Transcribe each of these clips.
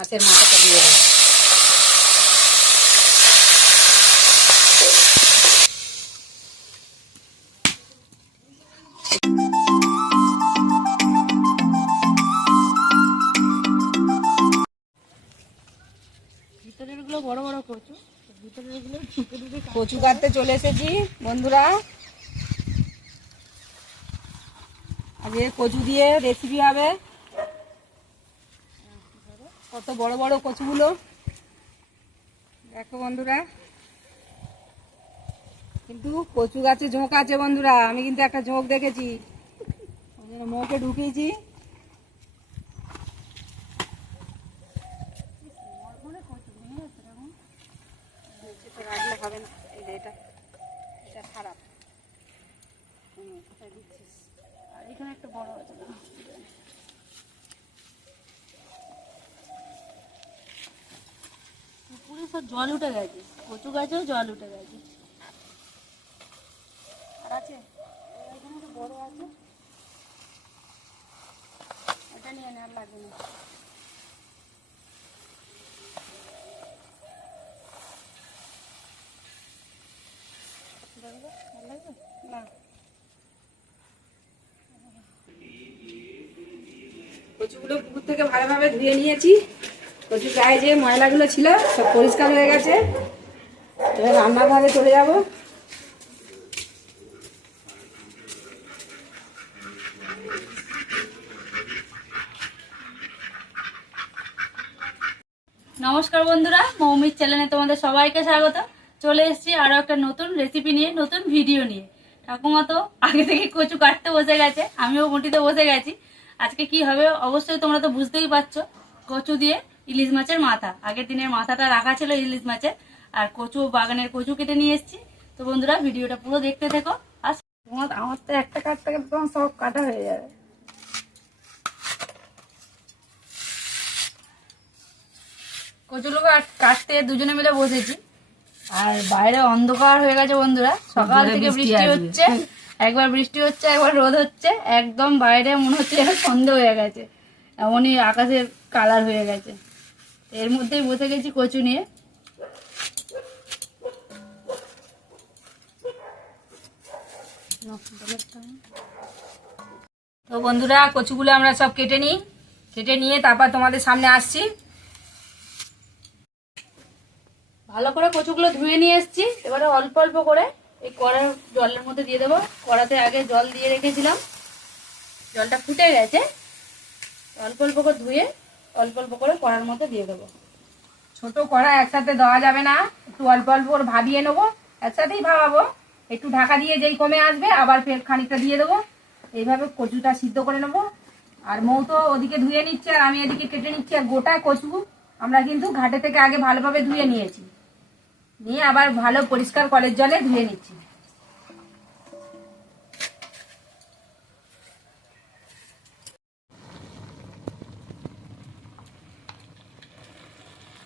মাছের মাথাটা দিয়ে দেবো। ভিতরের গুলো বড় বড় কচু, ভিতরের গুলো কচু কাটতে চলে এসেছি বন্ধুরা। আজকে কচু দিয়ে রেসিপি হবে। কত বড় বড় কচুগুলো দেখো বন্ধুরা। কিন্তু কচু গাছে ঝোঁক আছে বন্ধুরা, আমি কিন্তু একটা ঝোঁক দেখেছি, মুখে ঢুকিয়েছি। রাখলে হবে না, এই যে এটা এটা খারাপ। কোথায় দিচ্ছিস? আর এখানে একটা বড় আছে, পুকুরে সব জল উঠে গেছে, কচু গাছেও জল উঠে গেছে। আর আছে এখানে তো বড় আছে, এটা নিয়ে নেওয়ার লাগবে না। না, কচুগুলো পুকুর থেকে ভালোভাবে ধুয়ে নিয়েছি। কচুর গায়ে যে ময়লাগুলো ছিল সব পরিষ্কার হয়ে গেছে। এবার রান্নাঘরে চলে যাব। নমস্কার বন্ধুরা, মৌমির চ্যানেলে তোমাদের সবাইকে স্বাগত। চলে এসেছি আরো একটা নতুন রেসিপি নিয়ে, নতুন ভিডিও নিয়ে। ঠাকুমা তো আগে থেকে কচু কাটতে বসে গেছে, আমিও বটিতে বসে গেছি। আজকে কি হবে অবশ্যই তোমরা তো বুঝতেই পারছো। কচু দিয়ে ইলিশ মাছের মাথা, আগের দিনের মাথাটা রাখা ছিল ইলিশ মাছের, আর কচু বাগানের কচু কেটে নিয়ে এসেছি। তো বন্ধুরা ভিডিওটা পুরো দেখতে থেকো। আর আমার তো একটা কাটতে গেলে তখন সব কাটা হয়ে যাবে। কচুগুলো কাটতে দুজনে মিলে বসেছি, আর বাইরে অন্ধকার হয়ে গেছে বন্ধুরা। সকাল থেকে বৃষ্টি হচ্ছে, একবার বৃষ্টি হচ্ছে একবার রোদ হচ্ছে, একদম বাইরে মনে হচ্ছে যেন সন্ধে হয়ে গেছে, এমনই আকাশের কালার হয়ে গেছে। এর মধ্যেই বসে গেছি কচু নিয়ে। তো বন্ধুরা কচুগুলো আমরা সব কেটে নিই, কেটে নিয়ে তারপর তোমাদের সামনে আসছি। ভালো করে কচুগুলো ধুয়ে নিয়ে এসেছি। এবারে অল্প অল্প করে এই কড়ার জলের মধ্যে দিয়ে দেবো। কড়াতে আগে জল দিয়ে রেখেছিলাম, জলটা ফুটে গেছে। অল্প অল্প করে ধুয়ে অল্প অল্প করে কড়ার মধ্যে দিয়ে দেবো। ছোট কড়া একসাথে দেওয়া যাবে না, একটু অল্প অল্প করে ভাবিয়ে নেবো, একসাথেই ভাবাবো। একটু ঢাকা দিয়ে যেই কমে আসবে আবার ফের খানিকটা দিয়ে দেবো। এইভাবে কচুটা সিদ্ধ করে নেবো। আর মৌ তো ওদিকে ধুয়ে নিচ্ছে আর আমি এদিকে কেটে নিচ্ছি। আর গোটা কচু আমরা কিন্তু ঘাটে থেকে আগে ভালোভাবে ধুয়ে নিয়েছি, নিয়ে আবার ভালো পরিষ্কার কলের জলে ধুয়ে নিচ্ছি।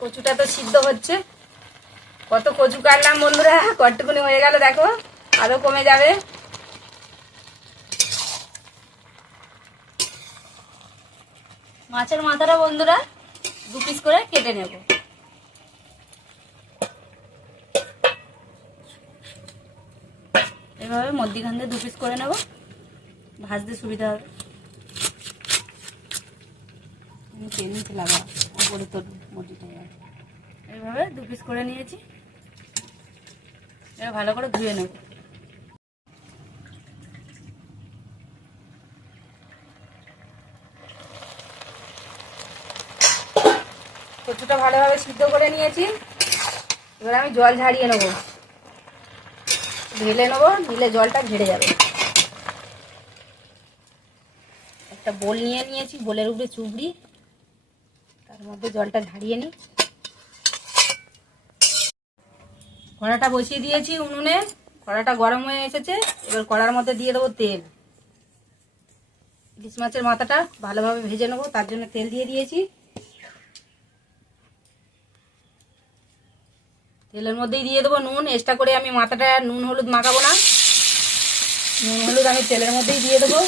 কচুটা তো সিদ্ধ হচ্ছে। কত কচু কাটলাম বন্ধুরা, কতটুকুনি হয়ে গেল দেখো, আরো কমে যাবে। মাছের মাথাটা বন্ধুরা 2 পিস করে কেটে নেব। এভাবে মধ্যিখান দিয়ে 2 পিস করে নেব, ভাজতে সুবিধা হবে। নিচে লাগা উপরে তোর মুরগিটা এইভাবে 2 পিস করে নিয়েছি। এবার ভালো করে ধুয়ে নেব। কচুটা ভালোভাবে সিদ্ধ করে নিয়েছি। এবার আমি জল ঝাড়িয়ে নেবো, ঢেলে নেবো, নিলে জলটা ঝেড়ে যাবে। একটা বোল নিয়ে নিয়েছি, বোলের উপরে চুবড়ি, তার মধ্যে জলটা ঝাড়িয়ে নিই। কড়াটা বসিয়ে দিয়েছি উনুনে, কড়াটা গরম হয়ে এসেছে। এবার কড়ার মধ্যে দিয়ে দেবো তেল। ইলিশ মাছের মাথাটা ভালোভাবে ভেজে নেবো, তার জন্য তেল দিয়ে দিয়েছি। তেলের মধ্যেই দিয়ে দেবো নুন। এক্সট্রা করে আমি মাথাটা নুন হলুদ মাখাবো না, নুন হলুদ আমি তেলের মধ্যেই দিয়ে দেবো।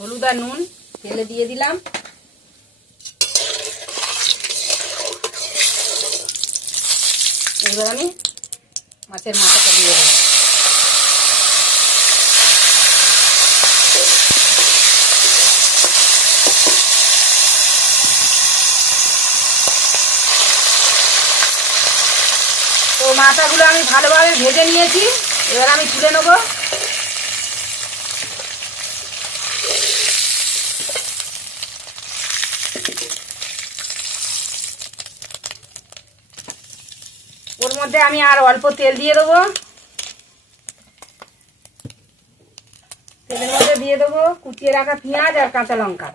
হলুদ আর নুন তেলে দিয়ে দিলাম। এবার আমি মাছের মাথাটা দিয়ে দেবো। তো মাথাগুলো আমি ভালোভাবে ভেজে নিয়েছি, এবার আমি তুলে নেবো। ওর মধ্যে আমি আর অল্প তেল দিয়ে দেবো। তেলের মধ্যে দিয়ে দেবো কুচিয়ে রাখা পেঁয়াজ আর কাঁচা লঙ্কা।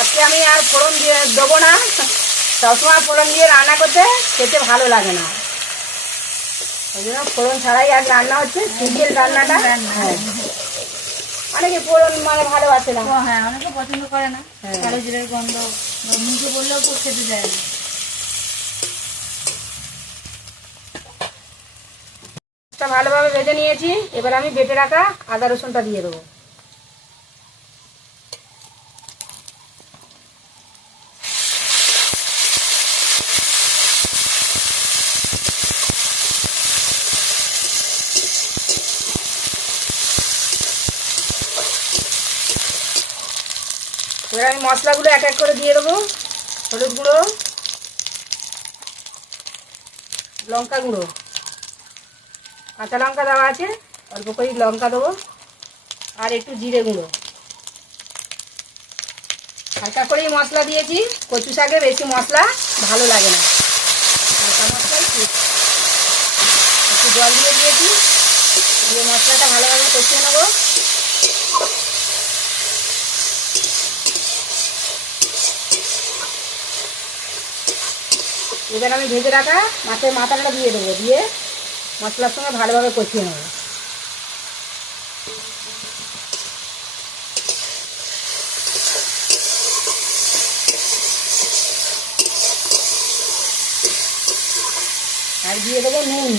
আজকে আমি আর ফোড়ন দিয়ে দেবো না, সবসময় ফোড়ন দিয়ে রান্না করতে খেতে ভালো লাগে না, ওই জন্য ফোড়ন ছাড়াই আজ রান্না হচ্ছে, সিম্পল রান্নাটা। হ্যাঁ, অনেকে ফোড়ন মানে ভালোবাসে না। হ্যাঁ, অনেকে পছন্দ করে না, কালো জিরের গন্ধ মুখে বললেও খেতে যায় না। ভালোভাবে ভেজে নিয়েছি, এবার আমি বেটে রাখা আদা রসুনটা দিয়ে দেবো। এবার আমি মশলাগুলো এক এক করে দিয়ে দেবো। হলুদ গুঁড়ো, লঙ্কা গুঁড়ো, কাঁচা লঙ্কা দেওয়া আছে, অল্প করে লঙ্কা দেবো, আর একটু জিরে গুঁড়ো। হালকা করেই মশলা দিয়েছি, কচু শাকে বেশি মশলা ভালো লাগে না, হালকা মশলাই ঠিক। একটু জল দিয়ে দিয়েছি, দিয়ে মশলাটা ভালোভাবে কষিয়ে নেবো। এবার আমি ভেজে রাখা মাছের মাথাটা দিয়ে দেবো, দিয়ে মশলার সঙ্গে ভালোভাবে কষিয়ে নেবো। আর দিয়ে দেবো নুন।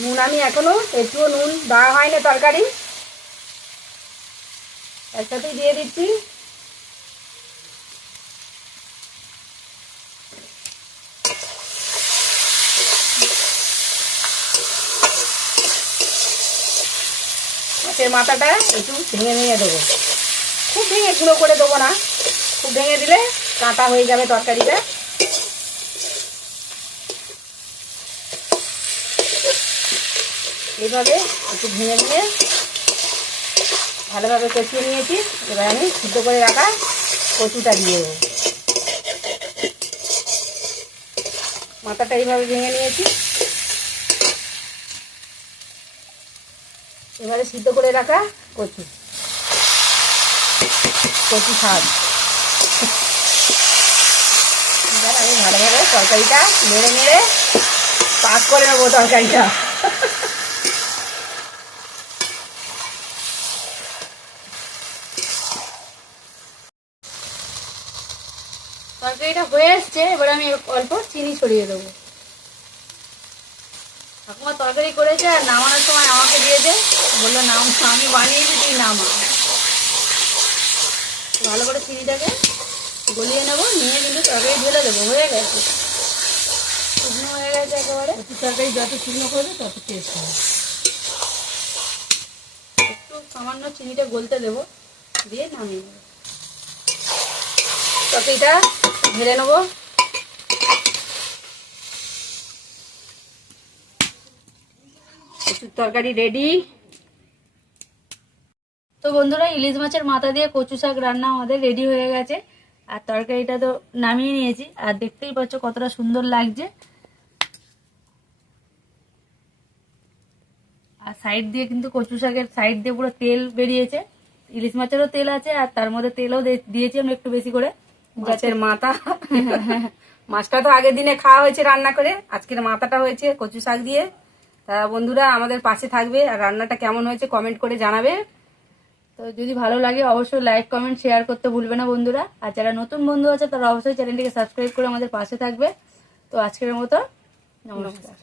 নুন আমি এখনো একটুও নুন দেওয়া হয়নি তরকারি, একসাথেই দিয়ে দিচ্ছি। মাছের মাথাটা একটু ভেঙে ভেঙে দেবো, খুব ভেঙে গুঁড়ো করে দেবো না, খুব ভেঙে দিলে কাঁটা হয়ে যাবে তরকারিটা। এইভাবে একটু ভেঙে ভেঙে ভালোভাবে কষিয়ে নিয়েছি। এবার আমি সিদ্ধ করে রাখা কচুটা দিয়ে দেবো। মাথাটা এইভাবে ভেঙে নিয়েছি, এবারে সিদ্ধ করে রাখা কচু শাক। এবার আমি ভালোভাবে তরকারিটা নেড়ে নেড়ে পাক করে নেবো তরকারিটা। তরকারিটা হয়ে এসছে, এবার আমি অল্প চিনি ছড়িয়ে দেবো। ঠাকুমা তরকারি করেছে আর নামানোর সময় আমাকে দিয়েছে, বললো নাম, আমি বানিয়েছি তুই নামা। ভালো করে চিনিটাকে গলিয়ে নেবো, নিয়ে কিন্তু তরকারি ঢেলে দেবো। হয়ে গেছে, শুকনো হয়ে গেছে একেবারে। তরকারি যত শুকনো করবে তত টেস্ট হবে। একটু সামান্য চিনিটা গলতে দেবো, দিয়ে নামিয়ে নেবো। তরকারিটা ঢেলে নেবো। কচুর তরকারি রেডি। তো বন্ধুরা, ইলিশ মাছের মাথা দিয়ে কচু শাক রান্না আমাদের রেডি হয়ে গেছে, আর তরকারিটা তো নামিয়ে নিয়েছি, আর দেখতেই পাচ্ছ কতটা সুন্দর লাগছে। আর সাইড দিয়ে কিন্তু কচু শাকের সাইড দিয়ে পুরো তেল বেরিয়েছে, ইলিশ মাছেরও তেল আছে, আর তার মধ্যে তেলও দিয়েছি আমরা একটু বেশি করে। মাছের মাথা মাছটা তো আগের দিনে খাওয়া হয়েছে রান্না করে, আজকের মাথাটা হয়েছে কচু শাক দিয়ে। তা বন্ধুরা আমাদের পাশে থাকবে, আর রান্নাটা কেমন হয়েছে কমেন্ট করে জানাবে। তো যদি ভালো লাগে অবশ্যই লাইক কমেন্ট শেয়ার করতে ভুলবে না বন্ধুরা। আর যারা নতুন বন্ধু আছে তারা অবশ্যই চ্যানেলটিকে সাবস্ক্রাইব করে আমাদের পাশে থাকবে। তো আজকের মতো নমস্কার।